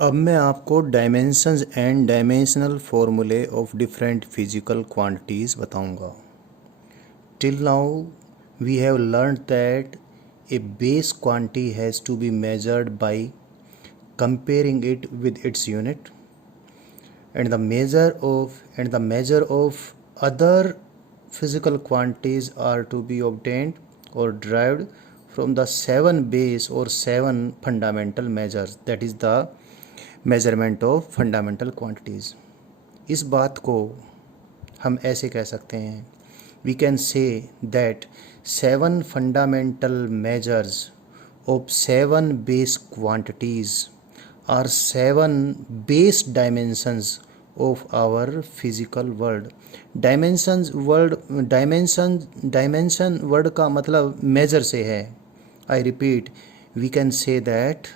अब मैं आपको डायमेंशंस एंड डायमेंशनल फॉर्मूले ऑफ डिफरेंट फिजिकल क्वांटिटीज़ बताऊंगा। Till now we have learned that a base quantity has to be measured by comparing it with its unit, and the measure of other physical quantities are to be obtained or derived from the seven base or seven fundamental measures, that is the measurement of fundamental quantities. इस बात को हम ऐसे कह सकते हैं, we can say that seven fundamental measures of seven base quantities are seven base dimensions of our physical world. Dimension word का मतलब measure से है. I repeat, we can say that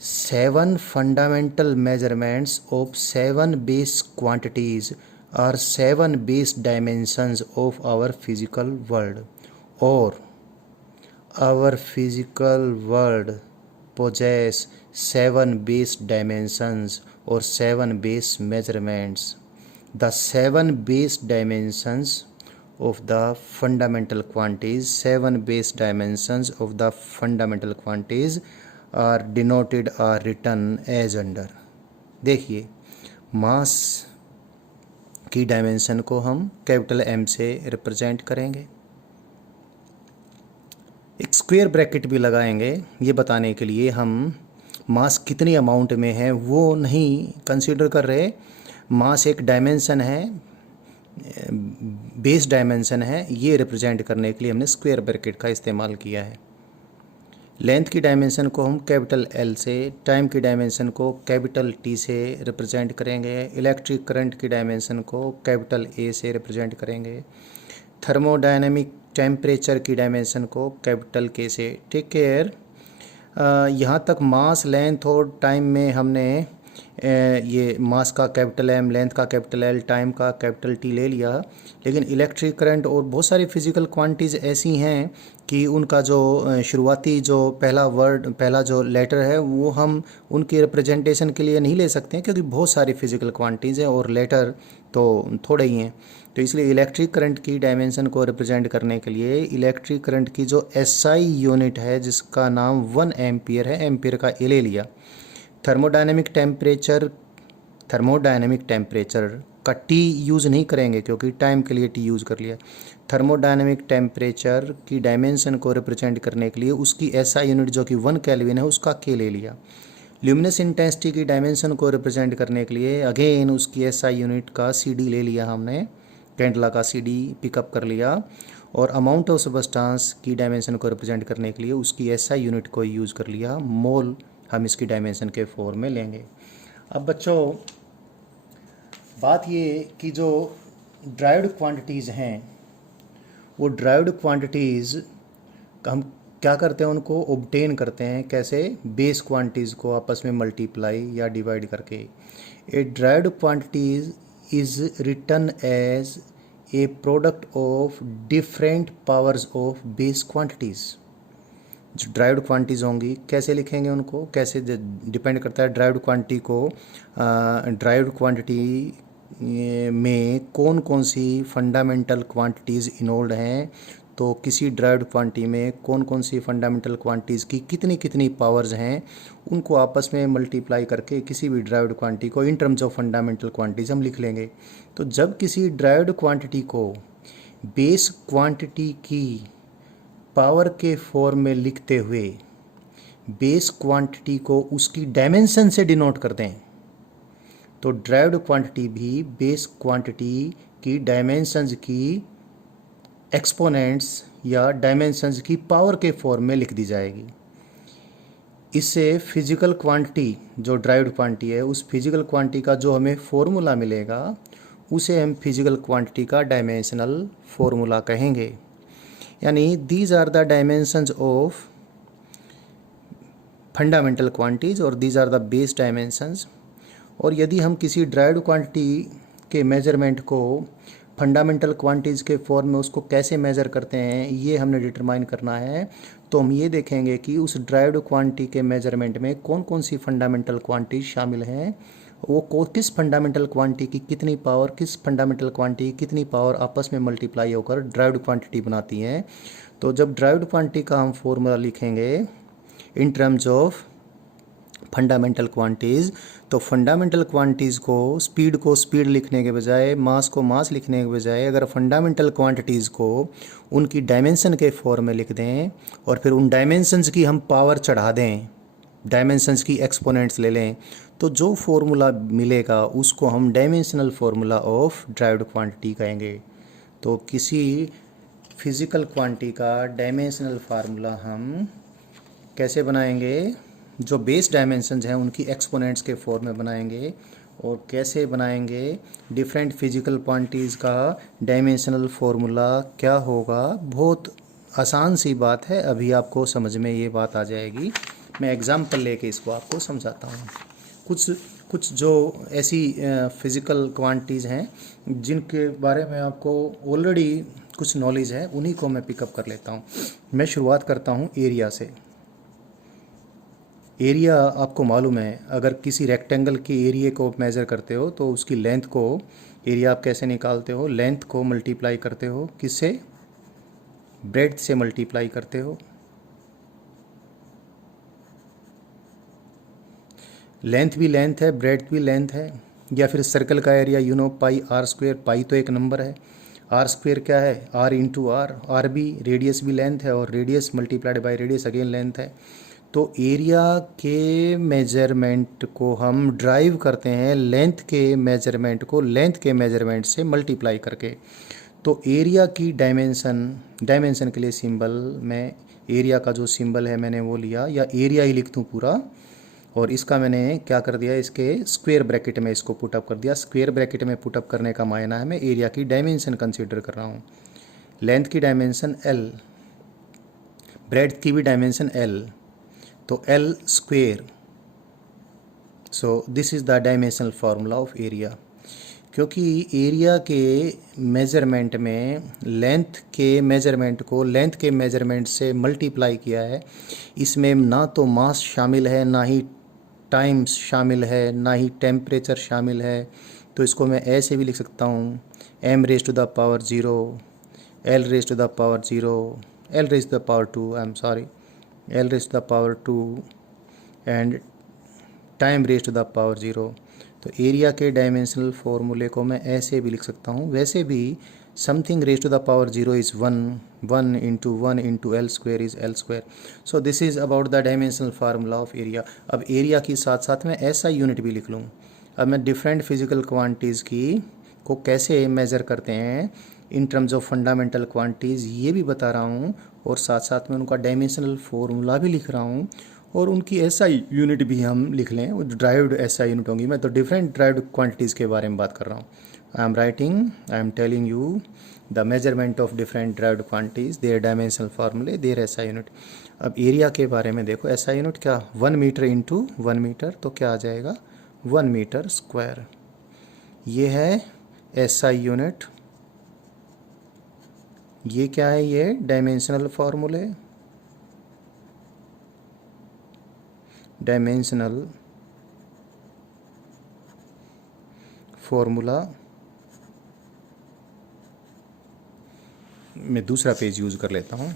seven fundamental measurements of seven base quantities are seven base dimensions of our physical world, or our physical world possess seven base dimensions or seven base measurements. The seven base dimensions of the fundamental quantities, seven base dimensions of the fundamental quantities are denoted or written as under. देखिए, मास की dimension को हम capital M से represent करेंगे, एक square bracket भी लगाएंगे ये बताने के लिए हम मास कितनी अमाउंट में है वो नहीं कंसीडर कर रहे। मास एक डायमेंशन है, बेस डायमेंशन है, ये रिप्रेजेंट करने के लिए हमने स्क्वायर ब्रैकेट का इस्तेमाल किया है। लेंथ की डायमेंशन को हम कैपिटल एल से, टाइम की डायमेंशन को कैपिटल टी से रिप्रेजेंट करेंगे, इलेक्ट्रिक करंट की डायमेंशन को कैपिटल ए से रिप्रेजेंट करेंगे, थर्मोडायनेमिक टेम्परेचर की डायमेंशन को कैपिटल के से। टेक केयर, यहाँ तक मास, लेंथ और टाइम में हमने ये मास का कैपिटल एम, लेंथ का कैपिटल एल, टाइम का कैपिटल टी ले लिया, लेकिन इलेक्ट्रिक करंट और बहुत सारी फिजिकल क्वांटिटीज़ ऐसी हैं कि उनका जो शुरुआती जो पहला जो लेटर है वो हम उनकी रिप्रेजेंटेशन के लिए नहीं ले सकते हैं, क्योंकि बहुत सारी फिजिकल क्वांटिटीज़ हैं और लेटर तो थोड़े ही हैं। तो इसलिए इलेक्ट्रिक करंट की डायमेंशन को रिप्रेजेंट करने के लिए इलेक्ट्रिक करंट की जो एसआई यूनिट है जिसका नाम 1 एम्पियर है, एम्पियर का ए ले लिया। थर्मोडायनेमिक टेम्परेचर का टी यूज़ नहीं करेंगे क्योंकि टाइम के लिए टी यूज़ कर लिया। थर्मोडायनेमिक टेम्परेचर की डायमेंशन को रिप्रेजेंट करने के लिए उसकी एसआई यूनिट जो कि 1 केल्विन है उसका के ले लिया। ल्यूमिनस इंटेंसिटी की डायमेंशन को रिप्रेजेंट करने के लिए अगेन उसकी एसआई यूनिट का सीडी ले लिया, हमने कैंडला का सीडी पिकअप कर लिया। और अमाउंट ऑफ सबस्टांस की डायमेंशन को रिप्रेजेंट करने के लिए उसकी एसआई यूनिट को यूज़ कर लिया, मोल हम इसकी डायमेंशन के फॉर्म में लेंगे। अब बच्चों बात ये कि जो ड्राइव्ड क्वांटिटीज़ हैं वो ड्राइव्ड क्वांटिटीज़ हम क्या करते हैं, उनको ऑब्टेन करते हैं कैसे, बेस क्वांटिटीज़ को आपस में मल्टीप्लाई या डिवाइड करके। A derived quantities is written as a product of different powers of base quantities. जो ड्राइव्ड क्वांटिटीज़ होंगी कैसे लिखेंगे, उनको कैसे डिपेंड करता है ड्राइव्ड क्वांटिटी को। ड्राइव्ड क्वांटिटी में कौन कौन सी फंडामेंटल क्वांटिटीज़ इन्वॉल्व हैं, तो किसी ड्राइव्ड क्वांटिटी में कौन कौन सी फंडामेंटल क्वांटिटीज़ की कितनी कितनी पावर्स हैं, उनको आपस में मल्टीप्लाई करके किसी भी ड्राइव्ड क्वांटिटी को in terms of fundamental quantities हम लिख लेंगे। तो जब किसी ड्राइव्ड क्वांटिटी को बेस क्वांटिटी की पावर के फॉर्म में लिखते हुए बेस क्वांटिटी को उसकी डायमेंशन से डिनोट करते हैं, तो ड्राइव्ड क्वांटिटी भी बेस क्वांटिटी की डायमेंशंस की एक्सपोनेंट्स या डायमेंशंस की पावर के फॉर्म में लिख दी जाएगी। इससे फिजिकल क्वांटिटी जो ड्राइव्ड क्वांटिटी है उस फिजिकल क्वांटिटी का जो हमें फॉर्मूला मिलेगा उसे हम फिजिकल क्वांटिटी का डायमेंशनल फॉर्मूला कहेंगे। यानी these are the dimensions of fundamental quantities और these are the base dimensions. और यदि हम किसी ड्राइव्ड क्वांटिटी के मेजरमेंट को फंडामेंटल क्वांटिटीज़ के फॉर्म में उसको कैसे मेज़र करते हैं ये हमने डिटरमाइन करना है, तो हम ये देखेंगे कि उस ड्राइव्ड क्वांटिटी के मेजरमेंट में कौन कौन सी फंडामेंटल क्वांटिटी शामिल हैं, वो किस फंडामेंटल क्वांटिटी की कितनी पावर, किस फंडामेंटल क्वांटिटी की कितनी पावर आपस में मल्टीप्लाई होकर ड्राइव्ड क्वांटिटी बनाती हैं। तो जब ड्राइव्ड क्वांटिटी का हम फॉर्मूला लिखेंगे in terms of fundamental quantities, तो फंडामेंटल क्वांटिटीज़ को स्पीड लिखने के बजाय, मास को मास लिखने के बजाय, अगर फंडामेंटल क्वांटिटीज़ को उनकी डायमेंशन के फॉर्म में लिख दें और फिर उन डायमेंशंस की हम पावर चढ़ा दें, डायमेंशंस की एक्सपोनेंट्स ले लें, तो जो फॉर्मूला मिलेगा उसको हम dimensional formula of derived quantity कहेंगे। तो किसी फिज़िकल क्वांटिटी का डायमेंशनल फार्मूला हम कैसे बनाएंगे, जो बेस डायमेंशंस हैं उनकी एक्सपोनेंट्स के फॉर्म में बनाएंगे। और कैसे बनाएंगे, डिफरेंट फिजिकल क्वांटिटीज़ का डायमेंशनल फार्मूला क्या होगा, बहुत आसान सी बात है, अभी आपको समझ में ये बात आ जाएगी। मैं एग्जांपल लेके इसको आपको समझाता हूँ। कुछ कुछ जो ऐसी फिज़िकल क्वांटिटीज़ हैं जिनके बारे में आपको ऑलरेडी कुछ नॉलेज है, उन्हीं को मैं पिकअप कर लेता हूँ। मैं शुरुआत करता हूँ एरिया से। एरिया आपको मालूम है, अगर किसी रेक्टेंगल के एरिया को मेज़र करते हो तो उसकी लेंथ को, एरिया आप कैसे निकालते हो, लेंथ को मल्टीप्लाई करते हो, किससे, ब्रेड्थ से मल्टीप्लाई करते हो। लेंथ भी लेंथ है, ब्रेड्थ भी लेंथ है। या फिर सर्कल का एरिया पाई आर स्क्वेयर, पाई तो एक नंबर है, आर स्क्वेयर क्या है, आर इंटू आर, आर भी रेडियस भी लेंथ है और radius multiplied by radius again length है। तो एरिया के मेजरमेंट को हम ड्राइव करते हैं लेंथ के मेजरमेंट को लेंथ के मेजरमेंट से मल्टीप्लाई करके। तो एरिया की डायमेंशन के लिए सिंबल में, एरिया का जो सिंबल है मैंने वो लिया, या एरिया ही लिख दूँ पूरा, और इसका मैंने क्या कर दिया, इसके स्क्वायर ब्रैकेट में इसको पुटअप कर दिया। स्क्वायर ब्रैकेट में पुटअप करने का मायना है मैं एरिया की डायमेंशन कंसीडर कर रहा हूँ। लेंथ की डायमेंशन एल, ब्रेड्थ की भी डायमेंशन एल, तो L square. So this is the dimensional formula of area. क्योंकि एरिया के मेज़रमेंट में लेंथ के मेज़रमेंट को लेंथ के मेज़रमेंट से मल्टीप्लाई किया है, इसमें ना तो मास शामिल है, ना ही टाइम्स शामिल है, ना ही टेम्परेचर शामिल है। तो इसको मैं ऐसे भी लिख सकता हूँ, m raise to the power 0, l raise to the power 0, l raise to the power 2, I am sorry, l raise to the power 2 and time raise to the power 0। तो एरिया के डायमेंशनल फॉर्मूले को मैं ऐसे भी लिख सकता हूँ। वैसे भी something raise to the power 0 is 1 into L square is L square. So this is about the dimensional formula of area. अब एरिया की साथ साथ मैं ऐसा यूनिट भी लिख लूँ। अब मैं डिफरेंट फिजिकल क्वांटिटीज़ की को कैसे मेज़र करते हैं in terms of fundamental quantities ये भी बता रहा हूँ, और साथ साथ में उनका डायमेंशनल फार्मूला भी लिख रहा हूँ, और उनकी एसआई यूनिट भी हम लिख लें, वो ड्राइव्ड एसआई यूनिट होंगी। मैं तो डिफरेंट ड्राइव्ड क्वांटिटीज़ के बारे में बात कर रहा हूँ। I am telling you the measurement of different derived quantities, their dimensional फार्मूले, देयर एसआई यूनिट। अब एरिया के बारे में देखो, एसआई यूनिट क्या, 1 मीटर इंटू 1 मीटर, तो क्या आ जाएगा 1 मीटर स्क्वायर। ये है एसआई यूनिट। ये क्या है, ये डायमेंशनल फार्मूले, डायमेंशनल फॉर्मूला। मैं दूसरा पेज यूज़ कर लेता हूँ।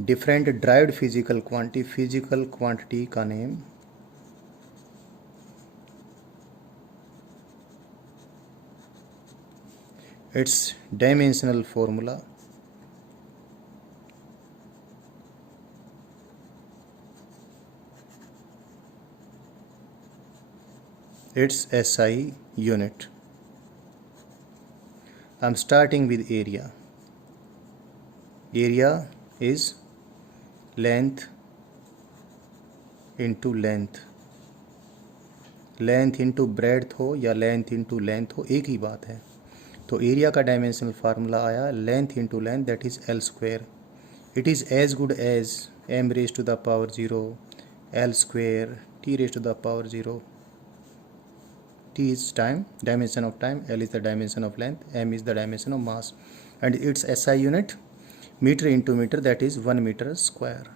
डिफरेंट ड्राइव्ड फिजिकल क्वांटिटी का name it's dimensional formula, its SI unit. I'm starting with area. Area is length into length. Length into breadth हो या लेंथ इंटू लेंथ हो, एक ही बात है। तो एरिया का डायमेंशनल फार्मूला आया length into length, that is L square. It is as good as m raise to the power 0 l square t raise to the power 0। T is time, dimension of time, L is the dimension of length, M is the dimension of mass, and its SI unit metre into metre that is 1 metre square.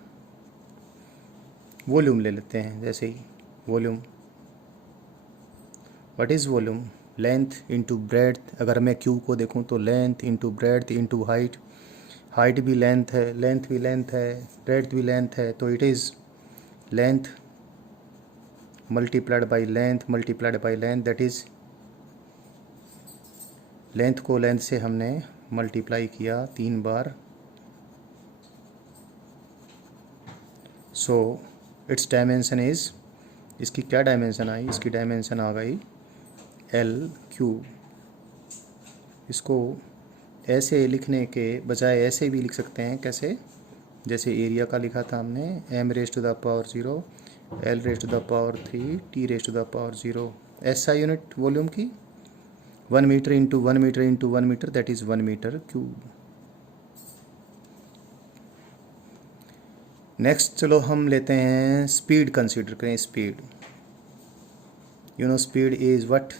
Volume ले लेते हैं, जैसे ही volume, what is volume? Length into breadth. अगर मैं Q को देखूं तो length into breadth into height, height भी लेंथ है, लेंथ भी लेंथ है, ब्रेड्थ भी लेंथ है, तो it is length multiplied by length multiplied by length, that is length को लेंथ से हमने मल्टीप्लाई किया 3 बार, सो इट्स डायमेंशन इज़, इसकी क्या डायमेंशन आई? इसकी डायमेंशन आ गई L3। इसको ऐसे लिखने के बजाय ऐसे भी लिख सकते हैं, कैसे? जैसे एरिया का लिखा था हमने, m⁻⁴ L⁻3 T⁻⁴। SI unit volume की 1 metre into 1 metre into 1 metre that is 1 metre cube. Next चलो हम लेते हैं स्पीड, कंसीडर करें speed. You know speed is what?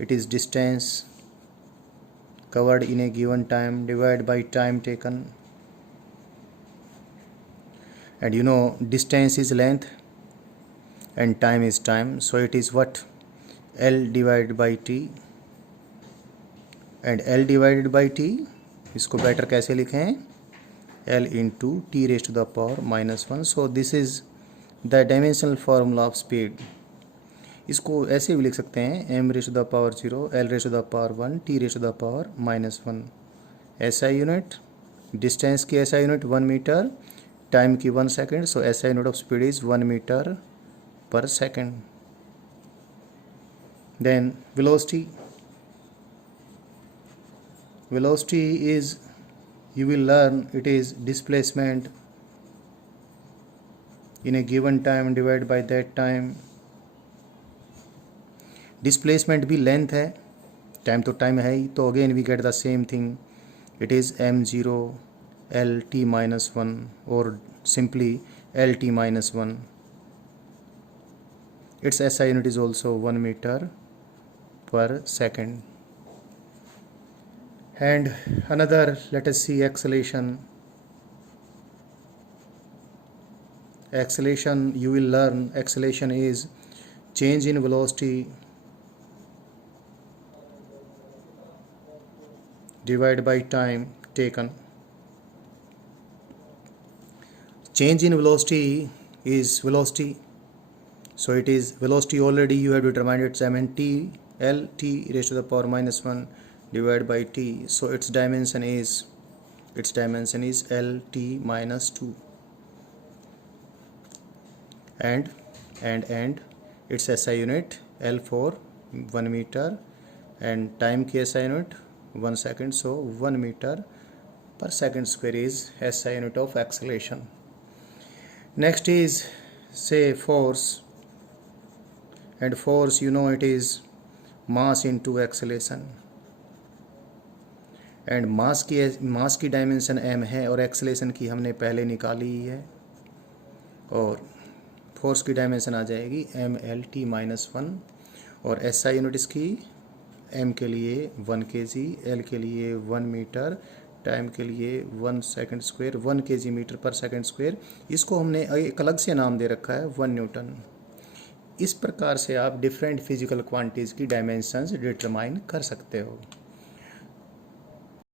It is distance covered in a given time divided by time taken, and you know distance is length and time is time, so it is what? L divided by T, and L divided by T इसको better कैसे लिखें? L into T⁻⁻⁻1, so this is the dimensional formula of speed। इसको ऐसे भी लिख सकते हैं m⁻⁴ L⁻⁴ T⁻⁻⁻1। SI unit, distance की SI यूनिट 1 मीटर, टाइम की 1 second, so SI unit of speed is 1 metre per second. Then velocity, velocity is, you will learn, it is displacement in a given time divided by that time। Displacement भी length है, time तो time है ही, तो again we get the same thing, it is m0 L_t-1 और simply L_t-1। It's SI unit is also 1 metre per second. And another, let us see acceleration. Acceleration, you will learn acceleration is change in velocity divided by time taken। Change in velocity is velocity, so it is velocity already you have determined, it's mnt L T⁻⁻1 divided by T, so its dimension is L_t-2, and its SI unit L for 1 meter and time की SI unit 1 second, so 1 meter per second square is SI unit of acceleration। Next is say force, and force you know it is mass into acceleration, and mass की dimension m है और acceleration की हमने पहले निकाली ही है, और force की डायमेंशन आ जाएगी mL_t-1 और SI यूनिट इसकी m के लिए 1 kg, L के लिए 1 मीटर, टाइम के लिए 1 सेकंड स्क्वायर, 1 kg मीटर पर सेकंड स्क्वायर। इसको हमने एक अलग से नाम दे रखा है 1 न्यूटन। इस प्रकार से आप डिफरेंट फिजिकल क्वांटिटीज़ की डायमेंशंस डिटरमाइन कर सकते हो।